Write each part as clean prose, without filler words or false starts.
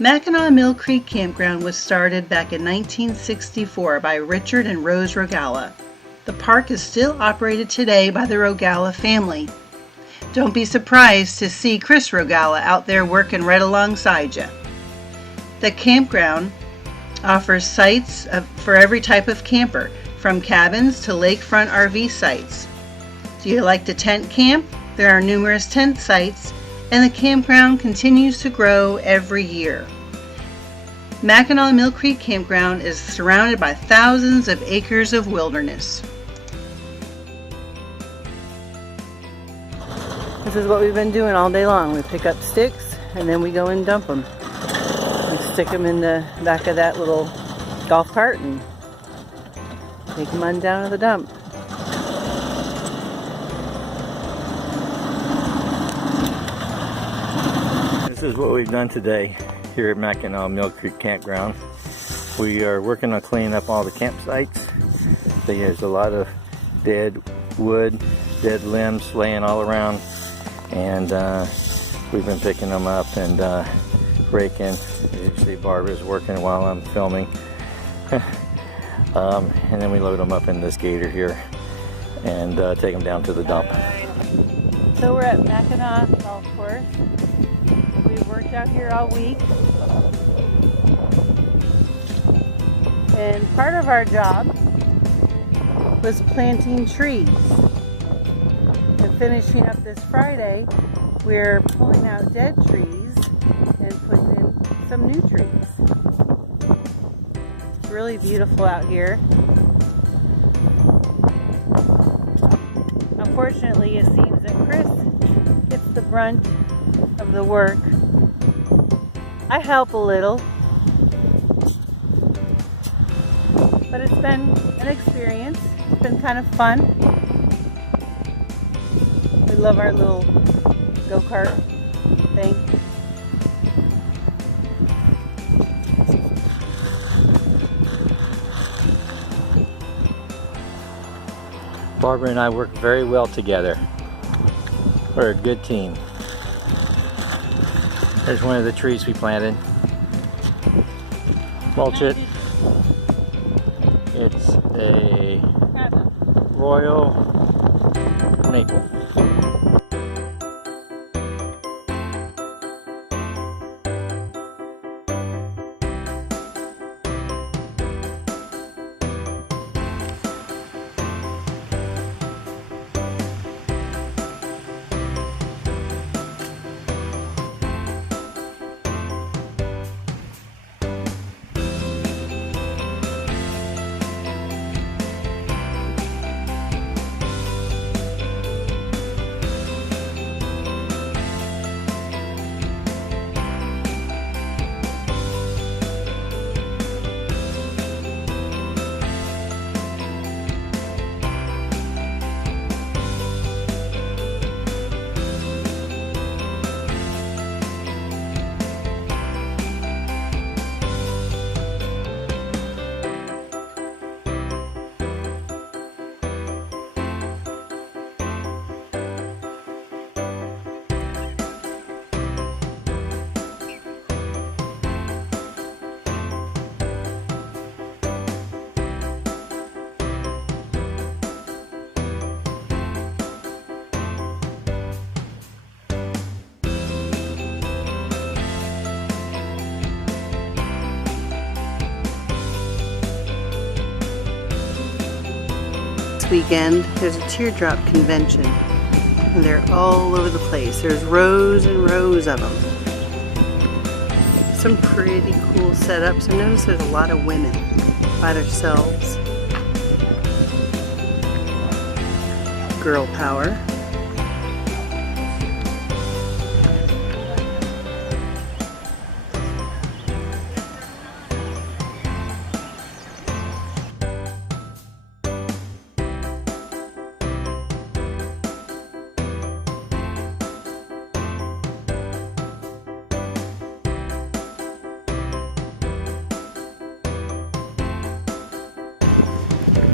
Mackinaw Mill Creek Campground was started back in 1964 by Richard and Rose Rogala. The park is still operated today by the Rogala family. Don't be surprised to see Chris Rogala out there working right alongside you. The campground offers sites for every type of camper, from cabins to lakefront RV sites. Do you like to tent camp? There are numerous tent sites, and the campground continues to grow every year. Mackinaw Mill Creek Campground is surrounded by thousands of acres of wilderness. This is what we've been doing all day long. We pick up sticks and then we go and dump them. We stick them in the back of that little golf cart and take them on down to the dump. This is what we've done today here at Mackinaw Mill Creek Campground. We are working on cleaning up all the campsites. There's a lot of dead wood, dead limbs laying all around, and we've been picking them up and raking. Usually Barbara's working while I'm filming. And then we load them up in this gator here and take them down to the dump. So we're at Mackinaw Golf Course. We've worked out here all week. And part of our job was planting trees. And finishing up this Friday, we're pulling out dead trees and putting in some new trees. It's really beautiful out here. Unfortunately, it seems that Chris gets the brunt of the work. I help a little, but it's been an experience. It's been kind of fun. We love our little go-kart thing. Barbara and I work very well together. We're a good team. There's one of the trees we planted. Mulch it. It's a royal maple. Weekend there's a Teardrop Convention, and they're all over the place. There's rows and rows of them. Some pretty cool setups. I notice there's a lot of women by themselves. Girl power.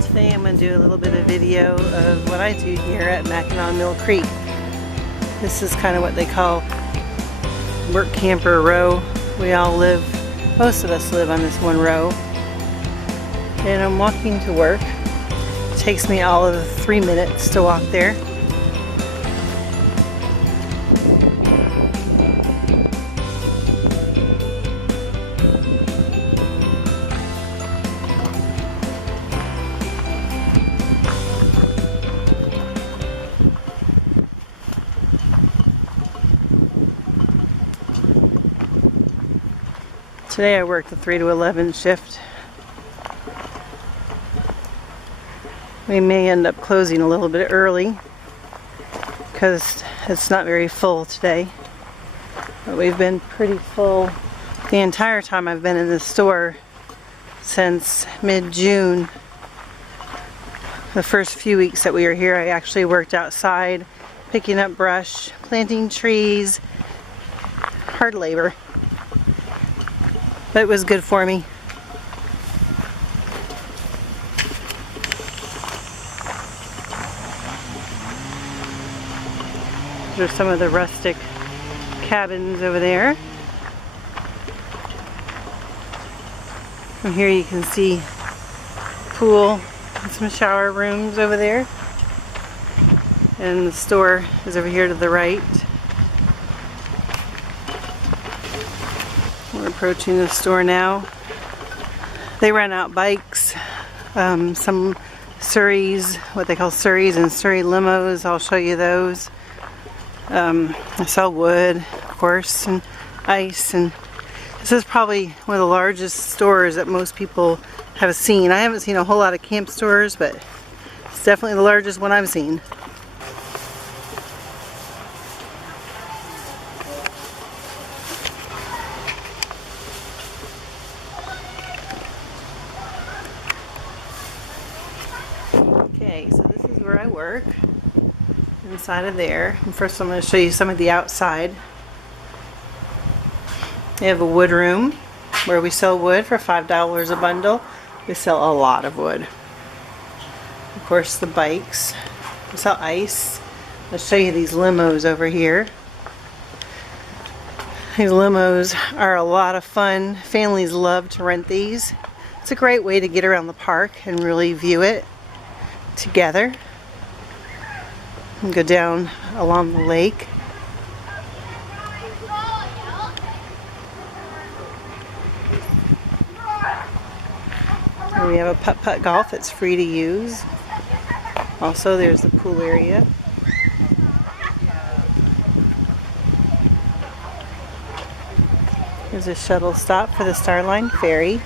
Today I'm going to do a little bit of video of what I do here at Mackinaw Mill Creek. This is kind of what they call work camper row. We all live, most of us live on this one row. And I'm walking to work. It takes me all of 3 minutes to walk there. Today I worked the 3 to 11 shift. We may end up closing a little bit early because it's not very full today. But we've been pretty full the entire time I've been in the store since mid-June. The first few weeks that we were here, I actually worked outside, picking up brush, planting trees, hard labor. But it was good for me. There's some of the rustic cabins over there. From here you can see pool and some shower rooms over there. And the store is over here to the right. We're approaching the store now. They rent out bikes, some Surreys, what they call Surreys and Surrey limos. I'll show you those. I sell wood, of course, and ice, and this is probably one of the largest stores that most people have seen. I haven't seen a whole lot of camp stores, but it's definitely the largest one I've seen. Okay, so this is where I work, inside of there. And first I'm going to show you some of the outside. We have a wood room where we sell wood for $5 a bundle. We sell a lot of wood. Of course, the bikes. We sell ice. I'll show you these limos over here. These limos are a lot of fun. Families love to rent these. It's a great way to get around the park and really view it together. And go down along the lake. And we have a putt-putt golf that's free to use. Also, there's the pool area. There's a shuttle stop for the Starline Ferry.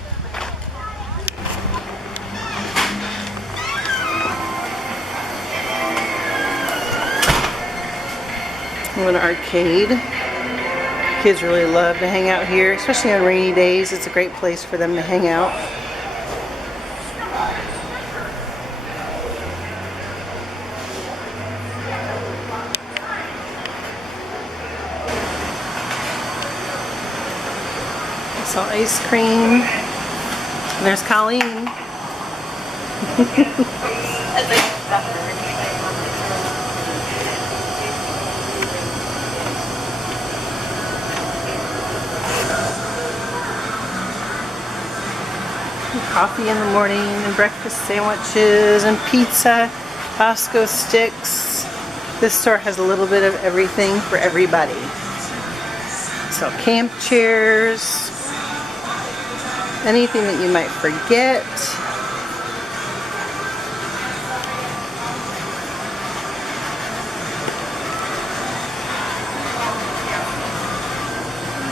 An arcade. Kids really love to hang out here, especially on rainy days. It's a great place for them to hang out. I saw ice cream. And there's Colleen. Coffee in the morning and breakfast sandwiches and pizza, Bosco sticks. This store has a little bit of everything for everybody. So camp chairs, anything that you might forget.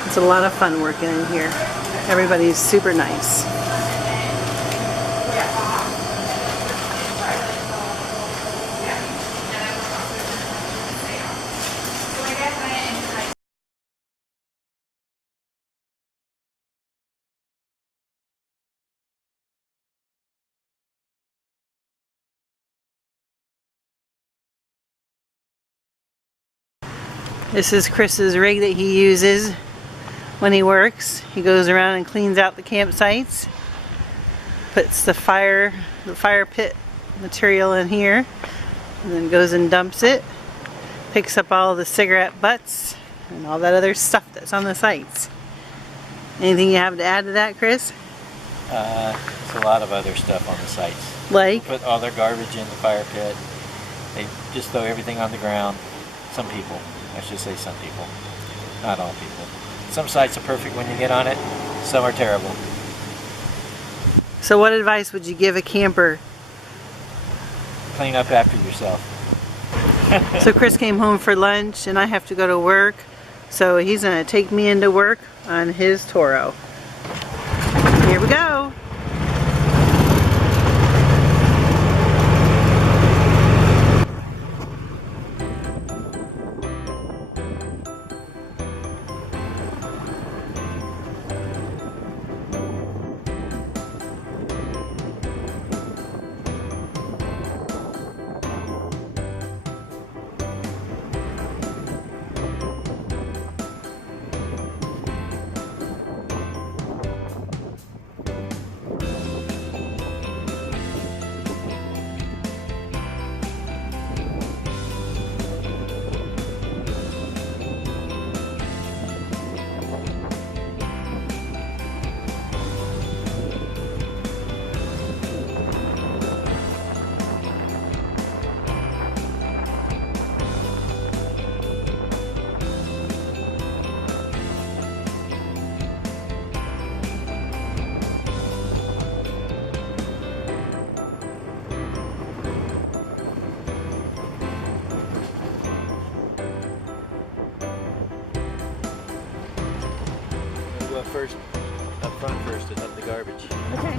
It's a lot of fun working in here. Everybody's super nice. This is Chris's rig that he uses when he works. He goes around and cleans out the campsites, puts the fire pit material in here, and then goes and dumps it, picks up all the cigarette butts and all that other stuff that's on the sites. Anything you have to add to that, Chris? There's a lot of other stuff on the sites. Like? Put all their garbage in the fire pit. They just throw everything on the ground. Some people, I should say some people, not all people. Some sites are perfect when you get on it, some are terrible. So what advice would you give a camper? Clean up after yourself. So Chris came home for lunch and I have to go to work. So he's going to take me into work on his Toro. Here we go. First, up front first to dump the garbage. Okay.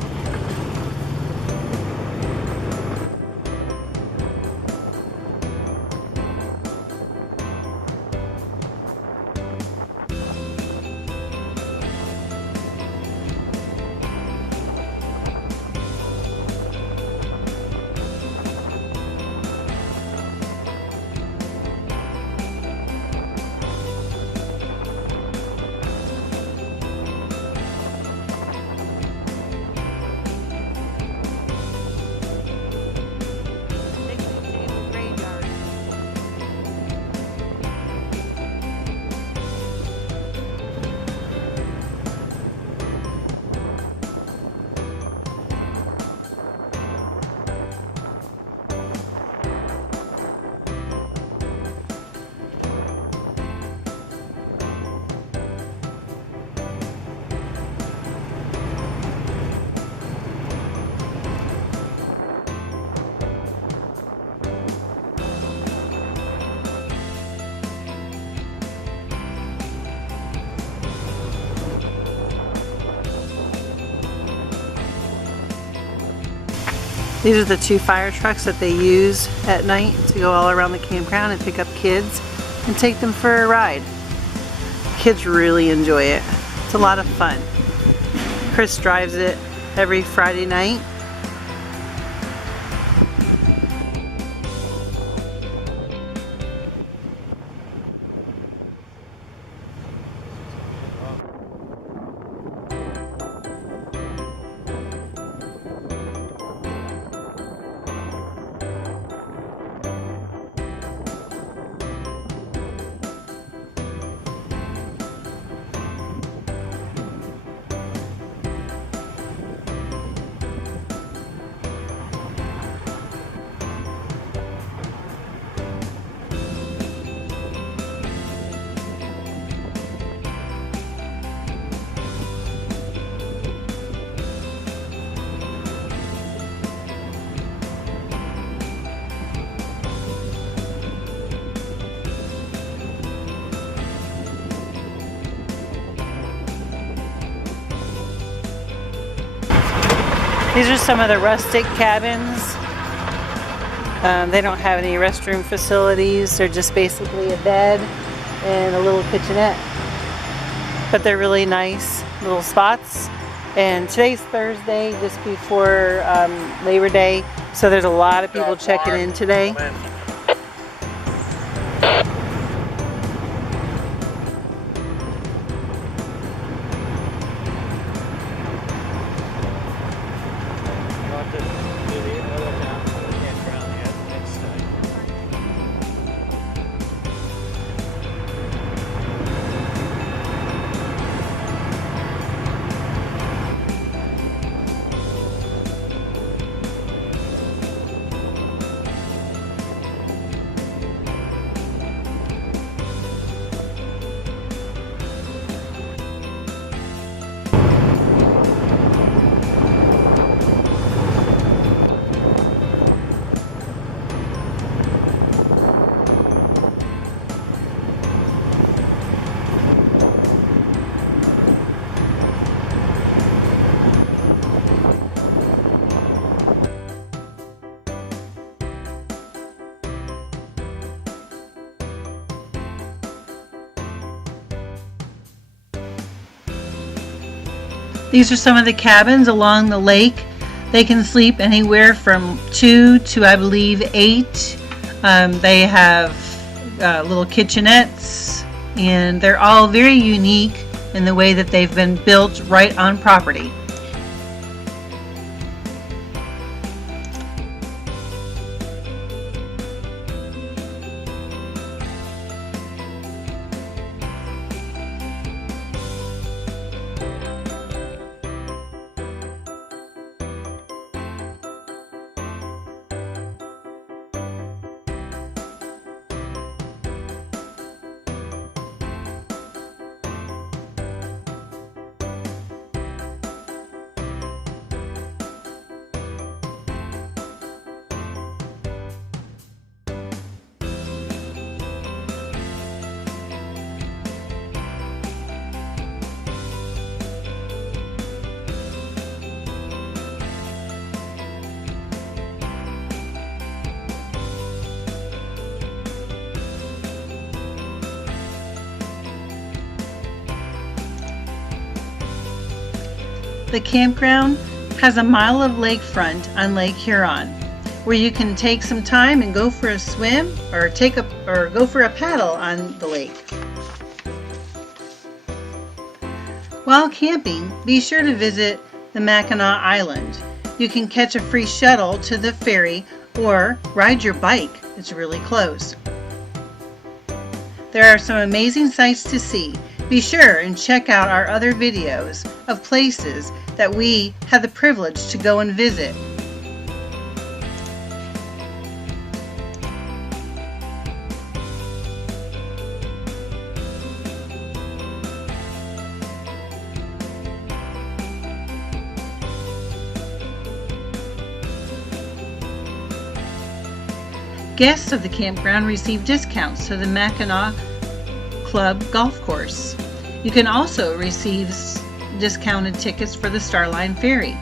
These are the 2 fire trucks that they use at night to go all around the campground and pick up kids and take them for a ride. Kids really enjoy it. It's a lot of fun. Chris drives it every Friday night. These are some of the rustic cabins. They don't have any restroom facilities. They're just basically a bed and a little kitchenette. But they're really nice little spots. And today's Thursday, just before Labor Day, so there's a lot of people checking in today. These are some of the cabins along the lake. They can sleep anywhere from 2 to, I believe, 8. They have little kitchenettes, and they're all very unique in the way that they've been built right on property. The campground has a mile of lakefront on Lake Huron, where you can take some time and go for a swim or go for a paddle on the lake. While camping, be sure to visit the Mackinaw Island. You can catch a free shuttle to the ferry or ride your bike. It's really close. There are some amazing sights to see. Be sure and check out our other videos of places that we had the privilege to go and visit. Guests of the campground receive discounts to the Mackinaw Club golf course. You can also receive discounted tickets for the Starline Ferry.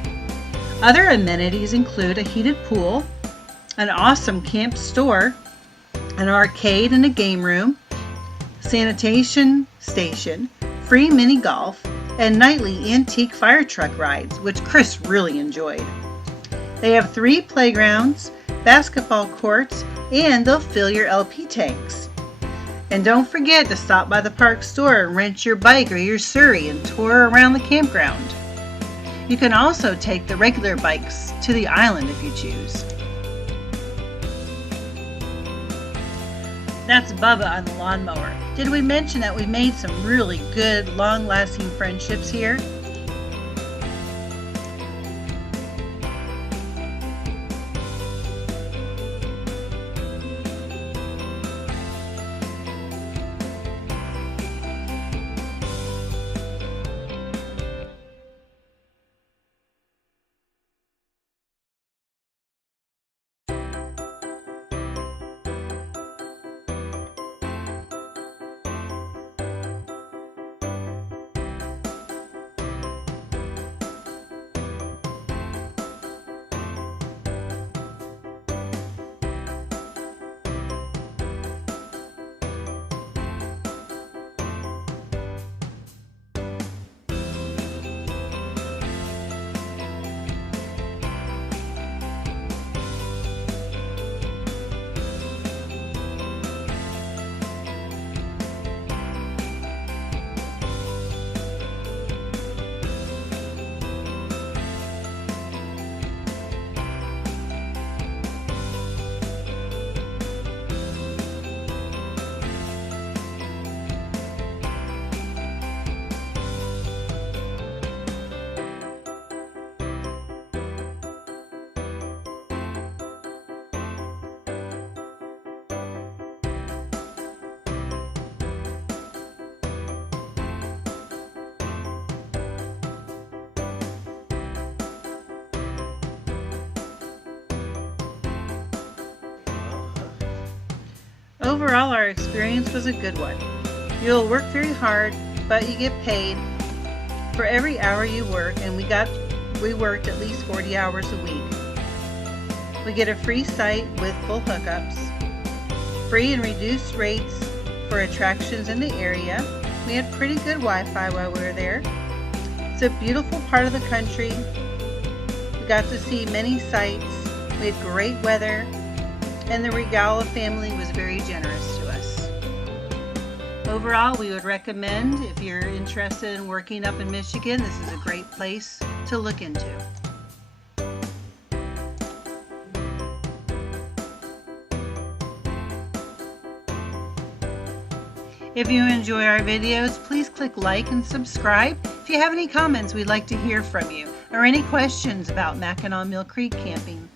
Other amenities include a heated pool, an awesome camp store, an arcade and a game room, sanitation station, free mini golf, and nightly antique fire truck rides, which Chris really enjoyed. They have 3 playgrounds, basketball courts, and they'll fill your LP tanks. And don't forget to stop by the park store and rent your bike or your Surrey and tour around the campground. You can also take the regular bikes to the island if you choose. That's Bubba on the lawnmower. Did we mention that we made some really good, long-lasting friendships here? Overall, our experience was a good one. You'll work very hard, but you get paid for every hour you work, and we worked at least 40 hours a week. We get a free site with full hookups, free and reduced rates for attractions in the area. We had pretty good Wi-Fi while we were there. It's a beautiful part of the country. We got to see many sights. We had great weather, and the Regala family was very generous to us. Overall, we would recommend, if you're interested in working up in Michigan, this is a great place to look into. If you enjoy our videos, please click like and subscribe. If you have any comments, we'd like to hear from you, or any questions about Mackinaw Mill Creek camping.